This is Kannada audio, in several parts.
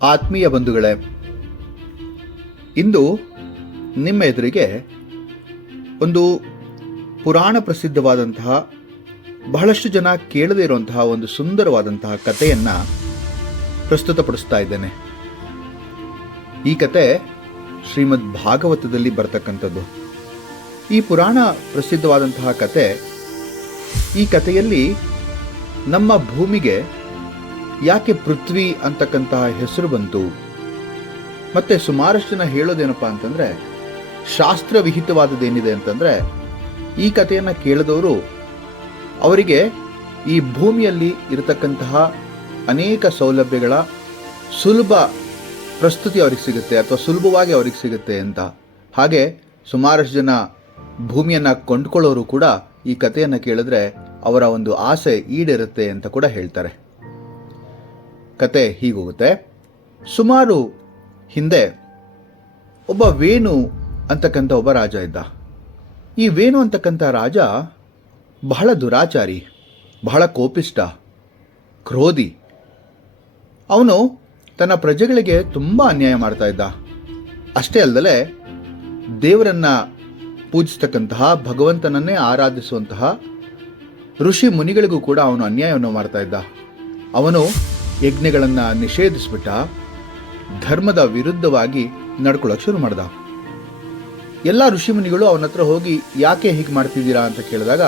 ಆತ್ಮೀಯ ಬಂಧುಗಳೇ, ಇಂದು ನಿಮ್ಮ ಎದುರಿಗೆ ಒಂದು ಪುರಾಣ ಪ್ರಸಿದ್ಧವಾದಂತಹ, ಬಹಳಷ್ಟು ಜನ ಕೇಳದೇ ಇರುವಂತಹ ಒಂದು ಸುಂದರವಾದಂತಹ ಕಥೆಯನ್ನು ಪ್ರಸ್ತುತಪಡಿಸ್ತಾ ಇದ್ದೇನೆ. ಈ ಕತೆ ಶ್ರೀಮದ್ ಭಾಗವತದಲ್ಲಿ ಬರ್ತಕ್ಕಂಥದ್ದು. ಈ ಪುರಾಣ ಪ್ರಸಿದ್ಧವಾದಂತಹ ಕತೆ, ಈ ಕಥೆಯಲ್ಲಿ ನಮ್ಮ ಭೂಮಿಗೆ ಯಾಕೆ ಪೃಥ್ವಿ ಅಂತಕ್ಕಂತಹ ಹೆಸರು ಬಂತು, ಮತ್ತೆ ಸುಮಾರಷ್ಟು ಜನ ಹೇಳೋದೇನಪ್ಪ ಅಂತಂದರೆ, ಶಾಸ್ತ್ರವಿಹಿತವಾದದ್ದೇನಿದೆ ಅಂತಂದರೆ, ಈ ಕಥೆಯನ್ನು ಕೇಳಿದವರು ಅವರಿಗೆ ಈ ಭೂಮಿಯಲ್ಲಿ ಇರತಕ್ಕಂತಹ ಅನೇಕ ಸೌಲಭ್ಯಗಳ ಸುಲಭ ಪ್ರಸ್ತುತಿ ಅವ್ರಿಗೆ ಸಿಗುತ್ತೆ, ಅಥವಾ ಸುಲಭವಾಗಿ ಅವ್ರಿಗೆ ಸಿಗುತ್ತೆ ಅಂತ. ಹಾಗೆ ಸುಮಾರಷ್ಟು ಜನ ಭೂಮಿಯನ್ನು ಕೊಂಡ್ಕೊಳ್ಳೋರು ಕೂಡ ಈ ಕಥೆಯನ್ನು ಕೇಳಿದ್ರೆ ಅವರ ಒಂದು ಆಸೆ ಈಡೇರುತ್ತೆ ಅಂತ ಕೂಡ ಹೇಳ್ತಾರೆ. ಕತೆ ಹೀಗೋಗುತ್ತೆ. ಸುಮಾರು ಹಿಂದೆ ಒಬ್ಬ ವೇಣು ಅಂತಕ್ಕಂಥ ಒಬ್ಬ ರಾಜ ಇದ್ದ. ಈ ವೇಣು ಅಂತಕ್ಕಂಥ ರಾಜ ಬಹಳ ದುರಾಚಾರಿ, ಬಹಳ ಕೋಪಿಷ್ಟ, ಕ್ರೋಧಿ. ಅವನು ತನ್ನ ಪ್ರಜೆಗಳಿಗೆ ತುಂಬ ಅನ್ಯಾಯ ಮಾಡ್ತಾ ಇದ್ದ. ಅಷ್ಟೇ ಅಲ್ಲದೆ ದೇವರನ್ನ ಪೂಜಿಸ್ತಕ್ಕಂತಹ, ಭಗವಂತನನ್ನೇ ಆರಾಧಿಸುವಂತಹ ಋಷಿ ಮುನಿಗಳಿಗೂ ಕೂಡ ಅವನು ಅನ್ಯಾಯವನ್ನು ಮಾಡ್ತಾ ಇದ್ದ. ಅವನು ಯಜ್ಞಗಳನ್ನು ನಿಷೇಧಿಸ್ಬಿಟ್ಟ, ಧರ್ಮದ ವಿರುದ್ಧವಾಗಿ ನಡ್ಕೊಳ್ಳೋಕೆ ಶುರು ಮಾಡ್ದ. ಎಲ್ಲ ಋಷಿ ಮುನಿಗಳು ಅವನ ಹತ್ರ ಹೋಗಿ ಯಾಕೆ ಹೀಗೆ ಮಾಡ್ತಿದ್ದೀರಾ ಅಂತ ಕೇಳಿದಾಗ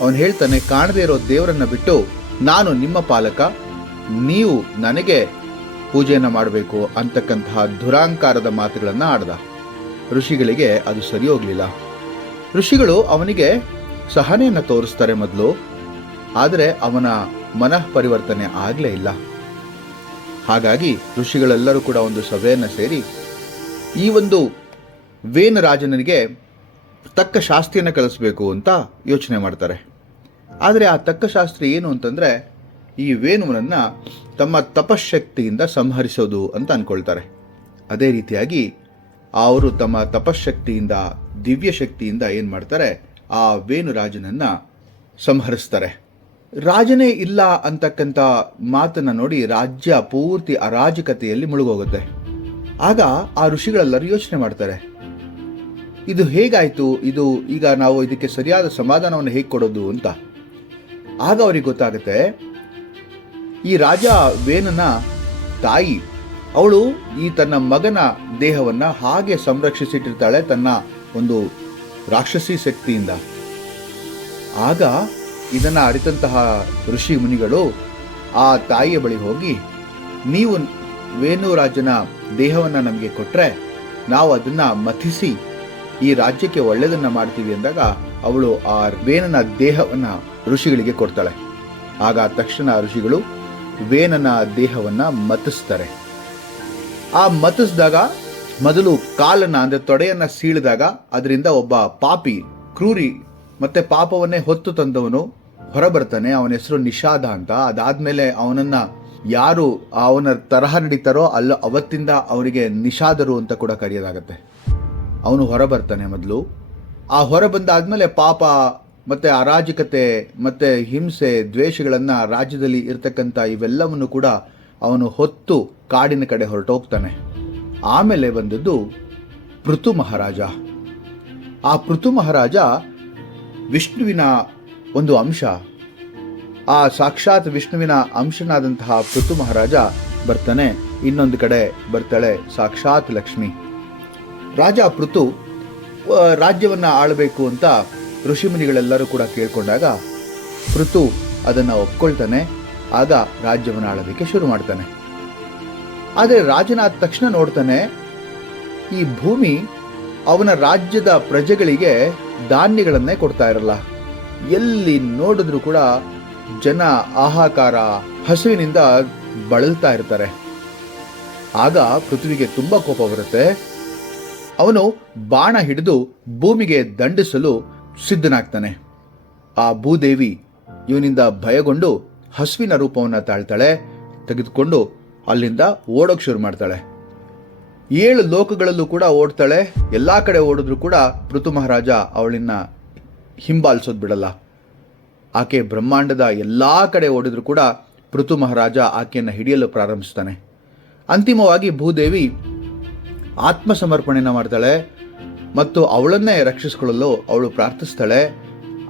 ಅವನು ಹೇಳ್ತಾನೆ, ಕಾಣದೇ ಇರೋ ದೇವರನ್ನ ಬಿಟ್ಟು ನಾನು ನಿಮ್ಮ ಪಾಲಕ, ನೀವು ನನಗೆ ಪೂಜೆಯನ್ನು ಮಾಡಬೇಕು ಅಂತಕ್ಕಂತಹ ದುರಾಂಕಾರದ ಮಾತುಗಳನ್ನು ಆಡ್ದ. ಋಷಿಗಳಿಗೆ ಅದು ಸರಿ ಹೋಗಲಿಲ್ಲ. ಋಷಿಗಳು ಅವನಿಗೆ ಸಹನೆಯನ್ನು ತೋರಿಸ್ತಾರೆ ಮೊದಲು, ಆದರೆ ಅವನ ಮನಃ ಪರಿವರ್ತನೆ ಆಗಲೇ ಇಲ್ಲ. ಹಾಗಾಗಿ ಋಷಿಗಳೆಲ್ಲರೂ ಕೂಡ ಒಂದು ಸಭೆಯನ್ನು ಸೇರಿ ಈ ಒಂದು ವೇನ ರಾಜನಿಗೆ ತಕ್ಕ ಶಾಸ್ತಿಯನ್ನು ಕಲಿಸಬೇಕು ಅಂತ ಯೋಚನೆ ಮಾಡ್ತಾರೆ. ಆದರೆ ಆ ತಕ್ಕ ಶಾಸ್ತ್ರಿ ಏನು ಅಂತಂದರೆ, ಈ ವೇಣುವನನ್ನು ತಮ್ಮ ತಪಶಕ್ತಿಯಿಂದ ಸಂಹರಿಸೋದು ಅಂತ ಅಂದ್ಕೊಳ್ತಾರೆ. ಅದೇ ರೀತಿಯಾಗಿ ಅವರು ತಮ್ಮ ತಪಶಕ್ತಿಯಿಂದ, ದಿವ್ಯ ಶಕ್ತಿಯಿಂದ ಏನು ಮಾಡ್ತಾರೆ, ಆ ವೇಣು ರಾಜನನ್ನು ಸಂಹರಿಸ್ತಾರೆ. ರಾಜನೇ ಇಲ್ಲ ಅಂತಕ್ಕಂಥ ಮಾತನ್ನು ನೋಡಿ ರಾಜ್ಯ ಪೂರ್ತಿ ಅರಾಜಕತೆಯಲ್ಲಿ ಮುಳುಗೋಗುತ್ತೆ. ಆಗ ಆ ಋಷಿಗಳೆಲ್ಲರೂ ಯೋಚನೆ ಮಾಡ್ತಾರೆ, ಇದು ಹೇಗಾಯಿತು, ಈಗ ನಾವು ಇದಕ್ಕೆ ಸರಿಯಾದ ಸಮಾಧಾನವನ್ನು ಹೇಗೆ ಕೊಡೋದು ಅಂತ. ಆಗ ಅವ್ರಿಗೆ ಗೊತ್ತಾಗುತ್ತೆ, ಈ ರಾಜ ವೇನನ ತಾಯಿ, ಅವಳು ಈ ತನ್ನ ಮಗನ ದೇಹವನ್ನು ಹಾಗೆ ಸಂರಕ್ಷಿಸಿಟ್ಟಿರ್ತಾಳೆ ತನ್ನ ಒಂದು ರಾಕ್ಷಸಿ ಶಕ್ತಿಯಿಂದ. ಆಗ ಇದನ್ನು ಅರಿತಂತಹ ಋಷಿ ಮುನಿಗಳು ಆ ತಾಯಿಯ ಬಳಿ ಹೋಗಿ, ನೀವು ವೇಣು ರಾಜನ ದೇಹವನ್ನು ನಮಗೆ ಕೊಟ್ಟರೆ ನಾವು ಅದನ್ನು ಮಥಿಸಿ ಈ ರಾಜ್ಯಕ್ಕೆ ಒಳ್ಳೆಯದನ್ನು ಮಾಡ್ತೀವಿ ಅಂದಾಗ ಅವಳು ಆ ವೇನನ ದೇಹವನ್ನು ಋಷಿಗಳಿಗೆ ಕೊಡ್ತಾಳೆ. ಆಗ ತಕ್ಷಣ ಋಷಿಗಳು ವೇನನ ದೇಹವನ್ನು ಮಥಿಸ್ತಾರೆ. ಆ ಮಥಿಸಿದಾಗ ಮೊದಲು ಕಾಲನ್ನು, ಅಂದರೆ ತೊಡೆಯನ್ನು ಸೀಳಿದಾಗ ಅದರಿಂದ ಒಬ್ಬ ಪಾಪಿ, ಕ್ರೂರಿ ಮತ್ತೆ ಪಾಪವನ್ನೇ ಹೊತ್ತು ತಂದವನು ಹೊರಬರ್ತಾನೆ. ಅವನ ಹೆಸರು ನಿಷಾದ ಅಂತ. ಅದಾದ್ಮೇಲೆ ಅವನನ್ನ ಯಾರು ಅವನ ತರಹ ನಡೀತಾರೋ ಅವತ್ತಿಂದ ಅವರಿಗೆ ನಿಷಾದರು ಅಂತ ಕೂಡ ಕರೆಯೋದಾಗತ್ತೆ. ಅವನು ಹೊರಬರ್ತಾನೆ ಮೊದಲು. ಆ ಹೊರ ಬಂದಾದ್ಮೇಲೆ ಪಾಪ ಮತ್ತೆ ಅರಾಜಕತೆ ಮತ್ತೆ ಹಿಂಸೆ, ದ್ವೇಷಗಳನ್ನು ರಾಜ್ಯದಲ್ಲಿ ಇರ್ತಕ್ಕಂಥ ಇವೆಲ್ಲವನ್ನು ಕೂಡ ಅವನು ಹೊತ್ತು ಕಾಡಿನ ಕಡೆ ಹೊರಟೋಗ್ತಾನೆ. ಆಮೇಲೆ ಬಂದದ್ದು ಪೃಥು ಮಹಾರಾಜ. ಆ ಪೃಥು ಮಹಾರಾಜ ವಿಷ್ಣುವಿನ ಒಂದು ಅಂಶ. ಆ ಸಾಕ್ಷಾತ್ ವಿಷ್ಣುವಿನ ಅಂಶನಾದಂತಹ ಪೃಥು ಮಹಾರಾಜ ಬರ್ತಾನೆ. ಇನ್ನೊಂದು ಕಡೆ ಬರ್ತಾಳೆ ಸಾಕ್ಷಾತ್ ಲಕ್ಷ್ಮಿ. ರಾಜ ಪೃಥು ರಾಜ್ಯವನ್ನು ಆಳಬೇಕು ಅಂತ ಋಷಿಮುನಿಗಳೆಲ್ಲರೂ ಕೂಡ ಕೇಳ್ಕೊಂಡಾಗ ಪೃಥು ಅದನ್ನು ಒಪ್ಕೊಳ್ತಾನೆ. ಆಗ ರಾಜ್ಯವನ್ನು ಆಳೋದಕ್ಕೆ ಶುರು ಮಾಡ್ತಾನೆ. ಆದರೆ ರಾಜನಾದ ತಕ್ಷಣ ನೋಡ್ತಾನೆ, ಈ ಭೂಮಿ ಅವನ ರಾಜ್ಯದ ಪ್ರಜೆಗಳಿಗೆ ಧಾನ್ಯಗಳನ್ನೇ ಕೊಡ್ತಾ ಇರಲ್ಲ. ಎಲ್ಲಿ ನೋಡಿದ್ರು ಕೂಡ ಜನ ಆಹಾಕಾರ, ಹಸುವಿನಿಂದ ಬಳಲ್ತಾ ಇರ್ತಾರೆ. ಆಗ ಪೃಥ್ವಿಗೆ ತುಂಬ ಕೋಪ ಬರುತ್ತೆ. ಅವನು ಬಾಣ ಹಿಡಿದು ಭೂಮಿಗೆ ದಂಡಿಸಲು ಸಿದ್ಧನಾಗ್ತಾನೆ. ಆ ಭೂದೇವಿ ಇವನಿಂದ ಭಯಗೊಂಡು ಹಸುವಿನ ರೂಪವನ್ನು ತಾಳ್ತಾಳೆ. ತೆಗೆದುಕೊಂಡು ಅಲ್ಲಿಂದ ಓಡೋಕೆ ಶುರು ಮಾಡ್ತಾಳೆ. 7 ಲೋಕಗಳಲ್ಲೂ ಕೂಡ ಓಡ್ತಾಳೆ. ಎಲ್ಲ ಕಡೆ ಓಡಿದ್ರು ಕೂಡ ಪೃಥು ಮಹಾರಾಜ ಅವಳನ್ನ ಹಿಂಬಾಲಿಸೋದು ಬಿಡಲ್ಲ. ಆಕೆ ಬ್ರಹ್ಮಾಂಡದ ಎಲ್ಲ ಕಡೆ ಓಡಿದ್ರು ಕೂಡ ಪೃಥು ಮಹಾರಾಜ ಆಕೆಯನ್ನು ಹಿಡಿಯಲು ಪ್ರಾರಂಭಿಸ್ತಾನೆ. ಅಂತಿಮವಾಗಿ ಭೂದೇವಿ ಆತ್ಮಸಮರ್ಪಣೆನ ಮಾಡ್ತಾಳೆ ಮತ್ತು ಅವಳನ್ನೇ ರಕ್ಷಿಸಿಕೊಳ್ಳಲು ಅವಳು ಪ್ರಾರ್ಥಿಸ್ತಾಳೆ.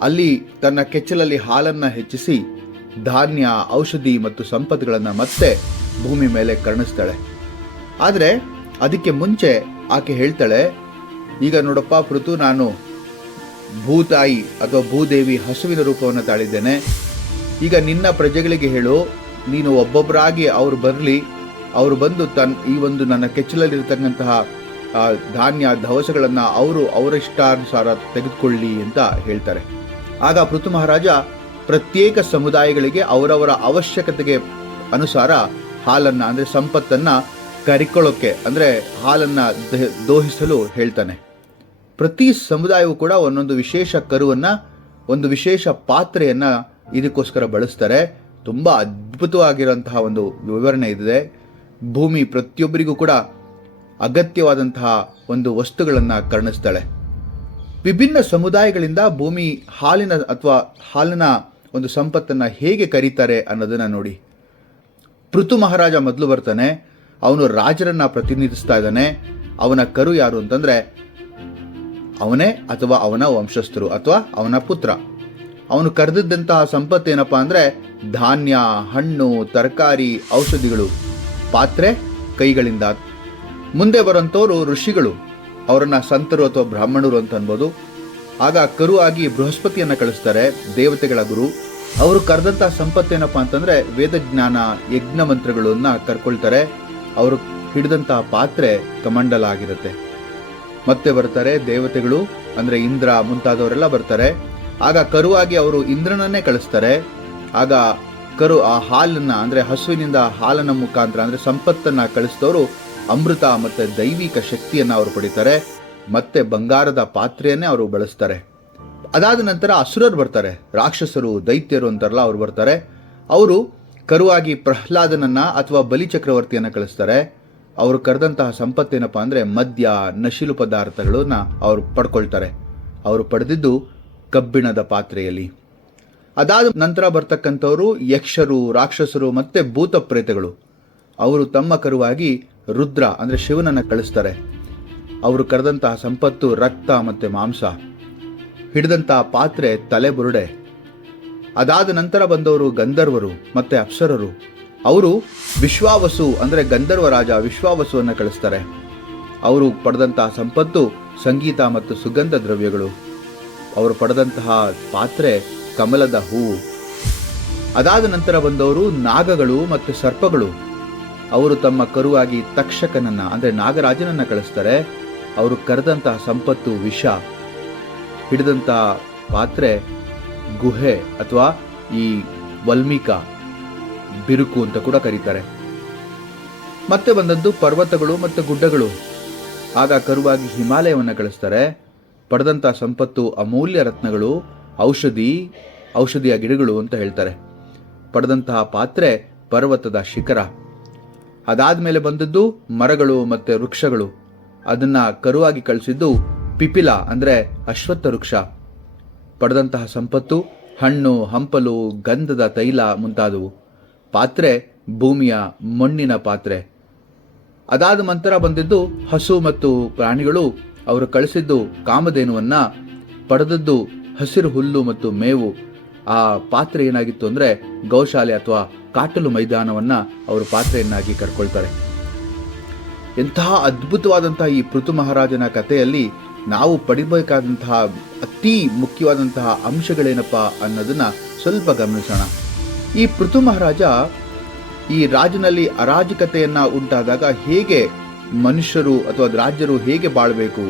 ಅಲ್ಲಿ ತನ್ನ ಕೆಚ್ಚಲಲ್ಲಿ ಹಾಲನ್ನು ಹೆಚ್ಚಿಸಿ ಧಾನ್ಯ, ಔಷಧಿ ಮತ್ತು ಸಂಪತ್ತುಗಳನ್ನು ಮತ್ತೆ ಭೂಮಿ ಮೇಲೆ ಕರುಣಿಸ್ತಾಳೆ. ಆದರೆ ಅದಕ್ಕೆ ಮುಂಚೆ ಆಕೆ ಹೇಳ್ತಾಳೆ, ಈಗ ನೋಡಪ್ಪ ಪೃಥು, ನಾನು ಭೂತಾಯಿ ಅಥವಾ ಭೂದೇವಿ ಹಸುವಿನ ರೂಪವನ್ನು ತಾಳಿದ್ದೇನೆ. ಈಗ ನಿನ್ನ ಪ್ರಜೆಗಳಿಗೆ ಹೇಳು, ನೀನು ಒಬ್ಬೊಬ್ಬರಾಗಿ ಅವರು ಬರಲಿ, ಅವರು ಬಂದು ಈ ಒಂದು ನನ್ನ ಕೆಚ್ಚಲಲ್ಲಿರ್ತಕ್ಕಂತಹ ಧಾನ್ಯ ದವಸಗಳನ್ನು ಅವರ ಇಷ್ಟಾನುಸಾರ ತೆಗೆದುಕೊಳ್ಳಿ ಅಂತ ಹೇಳ್ತಾರೆ. ಆಗ ಪೃಥು ಮಹಾರಾಜ ಪ್ರತ್ಯೇಕ ಸಮುದಾಯಗಳಿಗೆ ಅವರವರ ಅವಶ್ಯಕತೆಗೆ ಅನುಸಾರ ಹಾಲನ್ನು ಅಂದರೆ ಸಂಪತ್ತನ್ನು ಕರಿಕೊಳ್ಳೋಕ್ಕೆ ಅಂದರೆ ಹಾಲನ್ನು ದೋಹಿಸಲು ಹೇಳ್ತಾನೆ. ಪ್ರತಿ ಸಮುದಾಯವು ಕೂಡ ಒಂದೊಂದು ವಿಶೇಷ ಕರುವನ್ನು, ಒಂದು ವಿಶೇಷ ಪಾತ್ರೆಯನ್ನು ಇದಕ್ಕೋಸ್ಕರ ಬಳಸ್ತಾರೆ. ತುಂಬ ಅದ್ಭುತವಾಗಿರುವಂತಹ ಒಂದು ವಿವರಣೆ ಇದೆ. ಭೂಮಿ ಪ್ರತಿಯೊಬ್ಬರಿಗೂ ಕೂಡ ಅಗತ್ಯವಾದಂತಹ ಒಂದು ವಸ್ತುಗಳನ್ನು ಕರುಣಿಸ್ತಾಳೆ. ವಿಭಿನ್ನ ಸಮುದಾಯಗಳಿಂದ ಭೂಮಿ ಹಾಲಿನ ಒಂದು ಸಂಪತ್ತನ್ನು ಹೇಗೆ ಕರೀತಾರೆ ಅನ್ನೋದನ್ನು ನೋಡಿ. ಪೃಥು ಮಹಾರಾಜ ಮೊದಲು ಬರ್ತಾನೆ. ಅವನು ರಾಜರನ್ನ ಪ್ರತಿನಿಧಿಸ್ತಾ ಇದ್ದಾನೆ. ಅವನ ಕರು ಯಾರು ಅಂತಂದ್ರೆ ಅವನೇ ಅಥವಾ ಅವನ ವಂಶಸ್ಥರು ಅಥವಾ ಅವನ ಪುತ್ರ. ಅವನು ಕರೆದಿದ್ದಂತಹ ಸಂಪತ್ತೇನಪ್ಪ ಅಂದ್ರೆ ಧಾನ್ಯ, ಹಣ್ಣು, ತರಕಾರಿ, ಔಷಧಿಗಳು, ಪಾತ್ರೆ ಕೈಗಳಿಂದ. ಮುಂದೆ ಬರೋಂಥವ್ರು ಋಷಿಗಳು, ಅವರನ್ನ ಸಂತರು ಅಥವಾ ಬ್ರಾಹ್ಮಣರು ಅಂತ ಅನ್ಬೋದು. ಆಗ ಕರು ಆಗಿ ಬೃಹಸ್ಪತಿಯನ್ನ ಕಳಿಸ್ತಾರೆ, ದೇವತೆಗಳ ಗುರು. ಅವರು ಕರೆದಂತಹ ಸಂಪತ್ತೇನಪ್ಪ ಅಂತಂದ್ರೆ ವೇದಜ್ಞಾನ, ಯಜ್ಞ ಮಂತ್ರಗಳನ್ನ ಕರ್ಕೊಳ್ತಾರೆ. ಅವರು ಹಿಡಿದಂತಹ ಪಾತ್ರೆ ಕಮಂಡಲ ಆಗಿರುತ್ತೆ. ಮತ್ತೆ ಬರ್ತಾರೆ ದೇವತೆಗಳು, ಅಂದ್ರೆ ಇಂದ್ರ ಮುಂತಾದವರೆಲ್ಲ ಬರ್ತಾರೆ. ಆಗ ಕರುವಾಗಿ ಅವರು ಇಂದ್ರನನ್ನೇ ಕಳಿಸ್ತಾರೆ. ಆಗ ಕರು ಆ ಹಾಲನ್ನ ಅಂದ್ರೆ ಹಸುವಿನಿಂದ ಹಾಲನ ಮುಖಾಂತರ ಅಂದ್ರೆ ಸಂಪತ್ತನ್ನ ಕಳಿಸಿದವರು ಅಮೃತ ಮತ್ತೆ ದೈವಿಕ ಶಕ್ತಿಯನ್ನ ಅವರು ಪಡಿತಾರೆ. ಮತ್ತೆ ಬಂಗಾರದ ಪಾತ್ರೆಯನ್ನೇ ಅವರು ಬಳಸ್ತಾರೆ. ಅದಾದ ನಂತರ ಅಸುರರು ಬರ್ತಾರೆ, ರಾಕ್ಷಸರು, ದೈತ್ಯರು ಅಂತಾರಲ್ಲ, ಅವರು ಬರ್ತಾರೆ. ಅವರು ಕರುವಾಗಿ ಪ್ರಹ್ಲಾದನನ್ನ ಅಥವಾ ಬಲಿ ಚಕ್ರವರ್ತಿಯನ್ನ ಕಳಿಸ್ತಾರೆ. ಅವರು ಕರೆದಂತಹ ಸಂಪತ್ತೇನಪ್ಪ ಅಂದ್ರೆ ಮದ್ಯ, ನಶಿಲು ಪದಾರ್ಥಗಳನ್ನ ಅವರು ಪಡ್ಕೊಳ್ತಾರೆ. ಅವರು ಪಡೆದಿದ್ದು ಕಬ್ಬಿಣದ ಪಾತ್ರೆಯಲ್ಲಿ. ಅದಾದ ನಂತರ ಬರ್ತಕ್ಕಂಥವರು ಯಕ್ಷರು, ರಾಕ್ಷಸರು ಮತ್ತೆ ಭೂತ ಪ್ರೇತಗಳು. ಅವರು ತಮ್ಮ ಕರುವಾಗಿ ರುದ್ರ ಅಂದ್ರೆ ಶಿವನನ್ನ ಕಳಿಸ್ತಾರೆ. ಅವರು ಕರೆದಂತಹ ಸಂಪತ್ತು ರಕ್ತ ಮತ್ತೆ ಮಾಂಸ, ಹಿಡಿದಂತಹ ಪಾತ್ರೆ ತಲೆಬುರುಡೆ. ಅದಾದ ನಂತರ ಬಂದವರು ಗಂಧರ್ವರು ಮತ್ತೆ ಅಪ್ಸರರು. ಅವರು ವಿಶ್ವಾವಸು ಅಂದ್ರೆ ಗಂಧರ್ವ ರಾಜ ವಿಶ್ವಾವಸುವನ್ನು ಕಳಿಸ್ತಾರೆ. ಅವರು ಪಡೆದಂತಹ ಸಂಪತ್ತು ಸಂಗೀತ ಮತ್ತು ಸುಗಂಧ ದ್ರವ್ಯಗಳು. ಅವರು ಪಡೆದಂತಹ ಪಾತ್ರೆ ಕಮಲದ ಹೂವು. ಅದಾದ ನಂತರ ಬಂದವರು ನಾಗಗಳು ಮತ್ತು ಸರ್ಪಗಳು. ಅವರು ತಮ್ಮ ಕರುವಾಗಿ ತಕ್ಷಕನನ್ನ ಅಂದ್ರೆ ನಾಗರಾಜನನ್ನ ಕಳಿಸ್ತಾರೆ. ಅವರು ಕರೆದಂತಹ ಸಂಪತ್ತು ವಿಷ, ಹಿಡಿದಂತಹ ಪಾತ್ರೆ ಗುಹೆ ಅಥವಾ ಈ ವಲ್ಮೀಕ, ಬಿರುಕು ಅಂತ ಕೂಡ ಕರೀತಾರೆ. ಮತ್ತೆ ಬಂದದ್ದು ಪರ್ವತಗಳು ಮತ್ತು ಗುಡ್ಡಗಳು. ಆಗ ಕರುವಾಗಿ ಹಿಮಾಲಯವನ್ನು ಕಳಿಸ್ತಾರೆ. ಪಡೆದಂತಹ ಸಂಪತ್ತು ಅಮೂಲ್ಯ ರತ್ನಗಳು, ಔಷಧಿಯ ಗಿಡಗಳು ಅಂತ ಹೇಳ್ತಾರೆ. ಪಡೆದಂತಹ ಪಾತ್ರೆ ಪರ್ವತದ ಶಿಖರ. ಅದಾದ್ಮೇಲೆ ಬಂದದ್ದು ಮರಗಳು ಮತ್ತೆ ವೃಕ್ಷಗಳು. ಅದನ್ನ ಕರುವಾಗಿ ಕಳಿಸಿದ್ದು ಪಿಪಿಲ ಅಂದ್ರೆ ಅಶ್ವತ್ಥ ವೃಕ್ಷ. ಪಡೆದಂತಹ ಸಂಪತ್ತು ಹಣ್ಣು, ಹಂಪಲು, ಗಂಧದ ತೈಲ ಮುಂತಾದವು. ಪಾತ್ರೆ ಭೂಮಿಯ ಮಣ್ಣಿನ ಪಾತ್ರೆ. ಅದಾದ ನಂತರ ಬಂದಿದ್ದು ಹಸು ಮತ್ತು ಪ್ರಾಣಿಗಳು. ಅವರು ಕಳಿಸಿದ್ದು ಕಾಮಧೇನುವನ್ನ, ಪಡೆದದ್ದು ಹಸಿರು ಹುಲ್ಲು ಮತ್ತು ಮೇವು. ಆ ಪಾತ್ರೆ ಏನಾಗಿತ್ತು ಅಂದ್ರೆ ಗೌಶಾಲೆ ಅಥವಾ ಕಾಟಲು ಮೈದಾನವನ್ನ ಅವರು ಪಾತ್ರೆಯನ್ನಾಗಿ ಕರ್ಕೊಳ್ತಾರೆ. ಎಂತಹ ಅದ್ಭುತವಾದಂತಹ ಈ ಪೃಥು ಮಹಾರಾಜನ ಕಥೆಯಲ್ಲಿ ನಾವು ಪಡಿಬೇಕಾದಂತಹ ಅತಿ ಮುಖ್ಯವಾದಂತಹ ಅಂಶಗಳೇನಪ್ಪ ಅನ್ನೋದನ್ನ ಸ್ವಲ್ಪ ಗಮನಿಸೋಣ. ಈ ಪೃಥು ಮಹಾರಾಜ ಈ ರಾಜನಲ್ಲಿ ಅರಾಜಕತೆಯನ್ನ ಉಂಟಾದಾಗ ಹೇಗೆ ಮನುಷ್ಯರು ಅಥವಾ ರಾಜ್ಯರು ಹೇಗೆ ಬಾಳ್ಬೇಕು,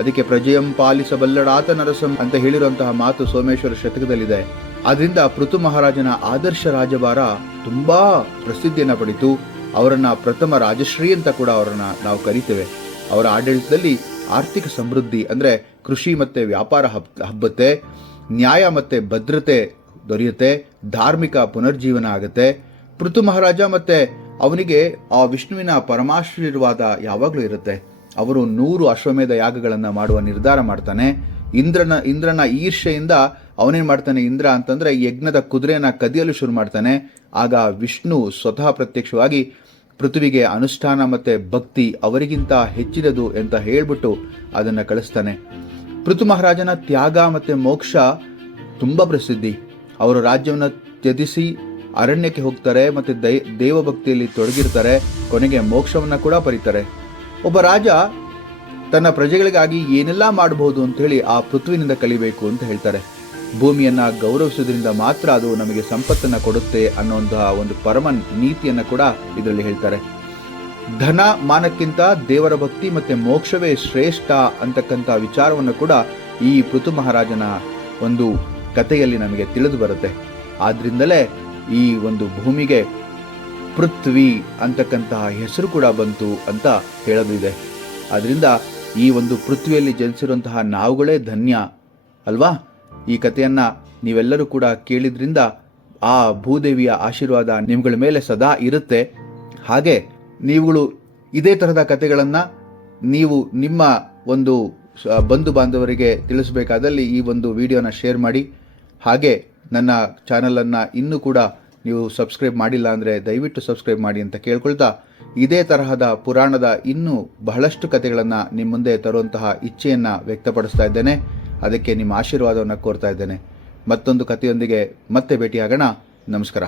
ಅದಕ್ಕೆ ಪ್ರಜೆಯಂ ಪಾಲಿಸಬಲ್ಲಡಾತ ನರಸಂ ಅಂತ ಹೇಳಿರುವಂತಹ ಮಾತು ಸೋಮೇಶ್ವರ ಶತಕದಲ್ಲಿದೆ. ಆದ್ರಿಂದ ಪೃಥು ಮಹಾರಾಜನ ಆದರ್ಶ ರಾಜಭಾರ ತುಂಬಾ ಪ್ರಸಿದ್ಧಿಯನ್ನ ಪಡಿತು. ಅವರನ್ನ ಪ್ರಥಮ ರಾಜಶ್ರೀ ಅಂತ ಕೂಡ ಅವರನ್ನ ನಾವು ಕರಿತೇವೆ. ಅವರ ಆಡಳಿತದಲ್ಲಿ ಆರ್ಥಿಕ ಸಮೃದ್ಧಿ ಅಂದ್ರೆ ಕೃಷಿ ಮತ್ತೆ ವ್ಯಾಪಾರ ಹಬ್ಬತ್ತೆ, ನ್ಯಾಯ ಮತ್ತೆ ಭದ್ರತೆ ದೊರೆಯುತ್ತೆ, ಧಾರ್ಮಿಕ ಪುನರ್ಜೀವನ ಆಗುತ್ತೆ. ಪೃಥು ಮಹಾರಾಜ ಮತ್ತೆ ಅವನಿಗೆ ಆ ವಿಷ್ಣುವಿನ ಪರಮಾಶೀರ್ವಾದ ಯಾವಾಗಲೂ ಇರುತ್ತೆ. ಅವರು 100 ಅಶ್ವಮೇಧ ಯಾಗಗಳನ್ನ ಮಾಡುವ ನಿರ್ಧಾರ ಮಾಡ್ತಾನೆ. ಇಂದ್ರನ ಈರ್ಷೆಯಿಂದ ಅವನೇನ್ ಮಾಡ್ತಾನೆ, ಇಂದ್ರ ಅಂತಂದ್ರೆ ಯಜ್ಞದ ಕುದುರೆಯನ್ನ ಕದಿಯಲು ಶುರು ಮಾಡ್ತಾನೆ. ಆಗ ವಿಷ್ಣು ಸ್ವತಃ ಪ್ರತ್ಯಕ್ಷವಾಗಿ ಪೃಥ್ವಿಗೆ ಅನುಷ್ಠಾನ ಮತ್ತು ಭಕ್ತಿ ಅವರಿಗಿಂತ ಹೆಚ್ಚಿನದು ಅಂತ ಹೇಳ್ಬಿಟ್ಟು ಅದನ್ನು ಕಳಿಸ್ತಾನೆ. ಪೃಥು ಮಹಾರಾಜನ ತ್ಯಾಗ ಮತ್ತು ಮೋಕ್ಷ ತುಂಬ ಪ್ರಸಿದ್ಧಿ. ಅವರು ರಾಜ್ಯವನ್ನು ತ್ಯಜಿಸಿ ಅರಣ್ಯಕ್ಕೆ ಹೋಗ್ತಾರೆ ಮತ್ತು ದೇವಭಕ್ತಿಯಲ್ಲಿ ತೊಡಗಿರ್ತಾರೆ. ಕೊನೆಗೆ ಮೋಕ್ಷವನ್ನು ಕೂಡ ಪರೀತಾರೆ. ಒಬ್ಬ ರಾಜ ತನ್ನ ಪ್ರಜೆಗಳಿಗಾಗಿ ಏನೆಲ್ಲ ಮಾಡಬಹುದು ಅಂತ ಹೇಳಿ ಆ ಪೃಥ್ವಿನಿಂದ ಕಲಿಬೇಕು ಅಂತ ಹೇಳ್ತಾರೆ. ಭೂಮಿಯನ್ನು ಗೌರವಿಸೋದ್ರಿಂದ ಮಾತ್ರ ಅದು ನಮಗೆ ಸಂಪತ್ತನ್ನು ಕೊಡುತ್ತೆ ಅನ್ನೋಂತಹ ಒಂದು ಪರಮ ನೀತಿಯನ್ನು ಕೂಡ ಇದರಲ್ಲಿ ಹೇಳ್ತಾರೆ. ಧನ ಮಾನಕ್ಕಿಂತ ದೇವರ ಭಕ್ತಿ ಮತ್ತು ಮೋಕ್ಷವೇ ಶ್ರೇಷ್ಠ ಅಂತಕ್ಕಂಥ ವಿಚಾರವನ್ನು ಕೂಡ ಈ ಪೃಥು ಮಹಾರಾಜನ ಒಂದು ಕಥೆಯಲ್ಲಿ ನಮಗೆ ತಿಳಿದು ಬರುತ್ತೆ. ಆದ್ರಿಂದಲೇ ಈ ಒಂದು ಭೂಮಿಗೆ ಪೃಥ್ವಿ ಅಂತಕ್ಕಂತಹ ಹೆಸರು ಕೂಡ ಬಂತು ಅಂತ ಹೇಳೋದು ಇದೆ. ಆದ್ರಿಂದ ಈ ಒಂದು ಪೃಥ್ವಿಯಲ್ಲಿ ಜನಿಸಿರುವಂತಹ ನಾವುಗಳೇ ಧನ್ಯ ಅಲ್ವಾ? ಈ ಕಥೆಯನ್ನು ನೀವೆಲ್ಲರೂ ಕೂಡ ಕೇಳಿದ್ರಿಂದ ಆ ಭೂದೇವಿಯ ಆಶೀರ್ವಾದ ನಿಮ್ಗಳ ಮೇಲೆ ಸದಾ ಇರುತ್ತೆ. ಹಾಗೆ ನೀವುಗಳು ಇದೇ ತರಹದ ಕಥೆಗಳನ್ನು ನೀವು ನಿಮ್ಮ ಒಂದು ಬಂಧು ಬಾಂಧವರಿಗೆ ತಿಳಿಸಬೇಕಾದಲ್ಲಿ ಈ ಒಂದು ವಿಡಿಯೋನ ಶೇರ್ ಮಾಡಿ. ಹಾಗೆ ನನ್ನ ಚಾನಲನ್ನು ಇನ್ನೂ ಕೂಡ ನೀವು ಸಬ್ಸ್ಕ್ರೈಬ್ ಮಾಡಿಲ್ಲ ಅಂದರೆ ದಯವಿಟ್ಟು ಸಬ್ಸ್ಕ್ರೈಬ್ ಮಾಡಿ ಅಂತ ಕೇಳ್ಕೊಳ್ತಾ, ಇದೇ ತರಹದ ಪುರಾಣದ ಇನ್ನೂ ಬಹಳಷ್ಟು ಕಥೆಗಳನ್ನು ನಿಮ್ಮ ಮುಂದೆ ತರುವಂತಹ ಇಚ್ಛೆಯನ್ನು ವ್ಯಕ್ತಪಡಿಸ್ತಾ ಇದ್ದೇನೆ. ಅದಕ್ಕೆ ನಿಮ್ಮ ಆಶೀರ್ವಾದವನ್ನು ಕೋರ್ತಾ ಇದ್ದೇನೆ. ಮತ್ತೊಂದು ಕಥೆಯೊಂದಿಗೆ ಮತ್ತೆ ಭೇಟಿಯಾಗೋಣ. ನಮಸ್ಕಾರ.